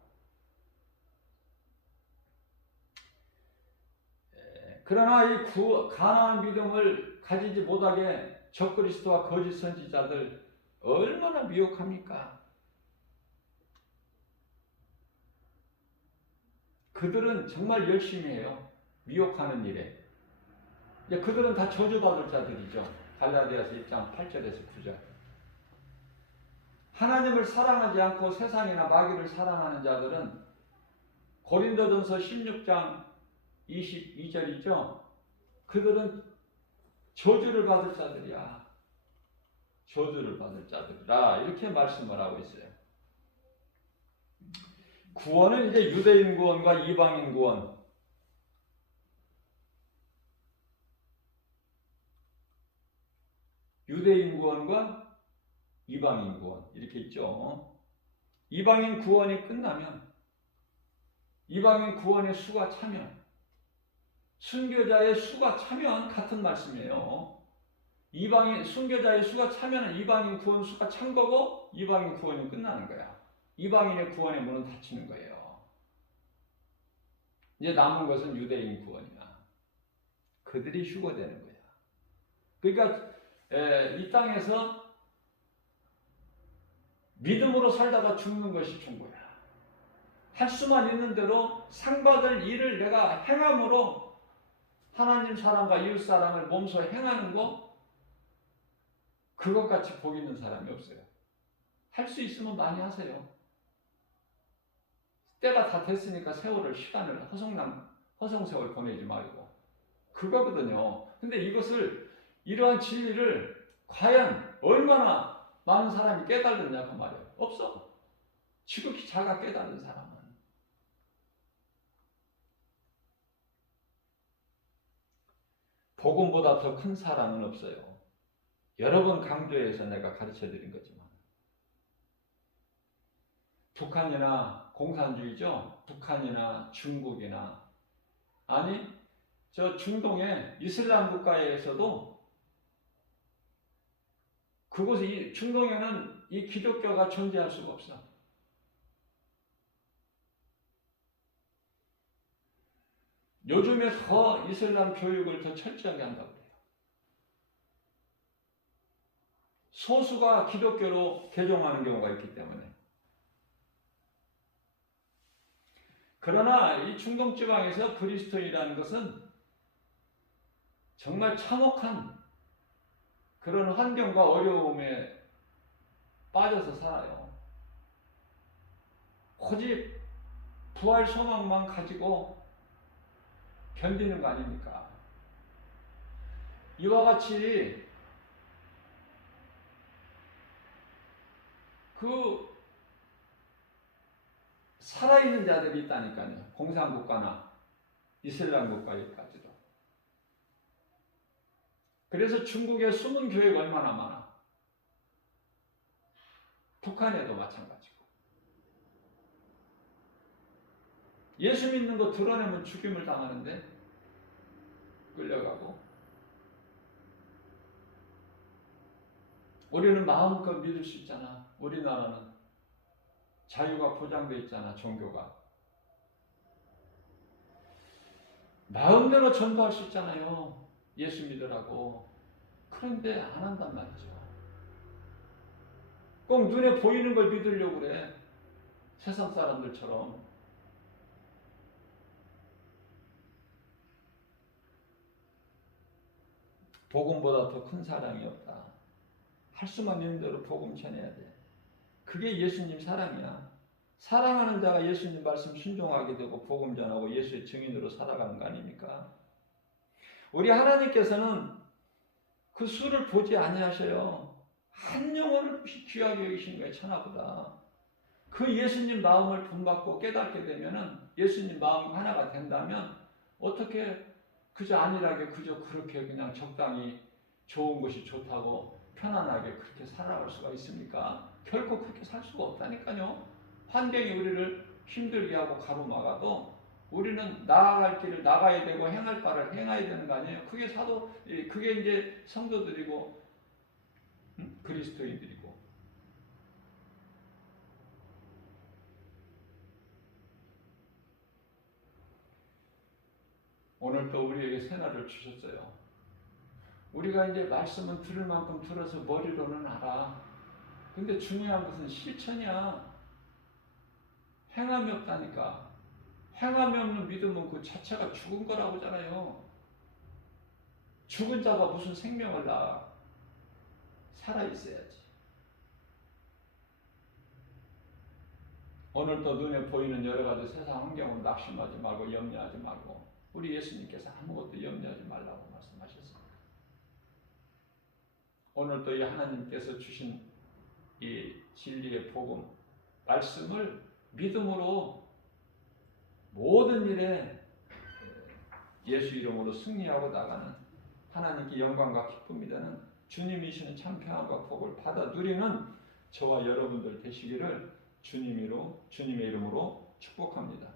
그러나 이 가나안 믿음을 가지지 못하게 적그리스도와 거짓 선지자들 얼마나 미혹합니까? 그들은 정말 열심히 해요. 미혹하는 일에. 그들은 다 저주받을 자들이죠. 갈라디아서 1장 8절에서 9절. 하나님을 사랑하지 않고 세상이나 마귀를 사랑하는 자들은 고린도전서 16장 22절이죠. 그들은 저주를 받을 자들이야. 저주를 받을 자들이라, 이렇게 말씀을 하고 있어요. 구원은 이제 유대인 구원과 이방인 구원, 유대인 구원과 이방인 구원, 이렇게 있죠. 이방인 구원이 끝나면, 이방인 구원의 수가 차면, 순교자의 수가 차면 같은 말씀이에요. 이방인 순교자의 수가 차면 이방인 구원 수가 찬 거고 이방인 구원이 끝나는 거야. 이방인의 구원의 문은 닫히는 거예요. 이제 남은 것은 유대인 구원이야. 그들이 휴거되는 거야. 그러니까 이 땅에서 믿음으로 살다가 죽는 것이 충고야. 할 수만 있는 대로 상받을 일을 내가 행함으로 하나님 사랑과 이웃 사랑을 몸소 행하는 거, 그것같이 복 있는 사람이 없어요. 할 수 있으면 많이 하세요. 때가 다 됐으니까 시간을 허송세월 보내지 말고. 그거거든요. 근데 이러한 진리를 과연 얼마나 많은 사람이 깨달았냐 그 말이에요. 없어. 지극히 자가 깨달은 사람은. 복음보다 더 큰 사랑은 없어요. 여러 번 강조해서 내가 가르쳐 드린 거지만. 북한이나 공산주의죠. 북한이나 중국이나, 아니 저 중동의 이슬람 국가에서도 그곳에 중동에는 이 기독교가 존재할 수가 없어. 요즘에 더 이슬람 교육을 더 철저하게 한다고 해요. 소수가 기독교로 개종하는 경우가 있기 때문에. 그러나 이 중동 지방에서 그리스도인이라는 것은 정말 참혹한 그런 환경과 어려움에 빠져서 살아요. 오직 부활 소망만 가지고 견디는 거 아닙니까? 이와 같이 살아있는 자들이 있다니까요. 공산국가나 이슬람 국가에까지도. 그래서 중국의 숨은 교회가 얼마나 많아. 북한에도 마찬가지고. 예수 믿는 거 드러내면 죽임을 당하는데 끌려가고. 우리는 마음껏 믿을 수 있잖아. 우리나라는 자유가 보장되어 있잖아. 종교가. 마음대로 전도할 수 있잖아요. 예수 믿으라고. 그런데 안 한단 말이죠. 꼭 눈에 보이는 걸 믿으려고 그래. 세상 사람들처럼. 복음보다 더 큰 사랑이 없다. 할 수만 있는 대로 복음 전해야 돼. 그게 예수님 사랑이야. 사랑하는 자가 예수님 말씀 순종하게 되고 복음 전하고 예수의 증인으로 살아가는 거 아닙니까? 우리 하나님께서는 그 수를 보지 아니하셔요. 한 영혼을 귀하게 여기신 거예요. 천하보다. 그 예수님 마음을 본받고 깨닫게 되면은, 예수님 마음 하나가 된다면 어떻게 그저 안일하게 그저 그렇게 그냥 적당히 좋은 것이 좋다고 편안하게 그렇게 살아갈 수가 있습니까? 결코 그렇게 살 수가 없다니까요. 환경이 우리를 힘들게 하고 가로막아도 우리는 나아갈 길을 나가야 되고 행할 바를 행해야 되는 거 아니에요? 그게 이제 성도들이고 그리스도인들이고. 오늘 또 우리에게 새날을 주셨어요. 우리가 이제 말씀은 들을 만큼 들어서 머리로는 알아. 근데 중요한 것은 실천이야. 행함이 없다니까. 행함이 없는 믿음은 그 자체가 죽은 거라고 하잖아요. 죽은 자가 무슨 생명을 낳아. 살아있어야지. 오늘 또 눈에 보이는 여러 가지 세상 환경으로 낙심하지 말고 염려하지 말고, 우리 예수님께서 아무것도 염려하지 말라고 말씀하셨습니다. 오늘 또 이 하나님께서 주신 이 진리의 복음, 말씀을 믿음으로 모든 일에 예수 이름으로 승리하고 나가는, 하나님께 영광과 기쁨이 되는 주님이 주시는 참 평안과 복을 받아 누리는 저와 여러분들 되시기를 주님의 이름으로 축복합니다.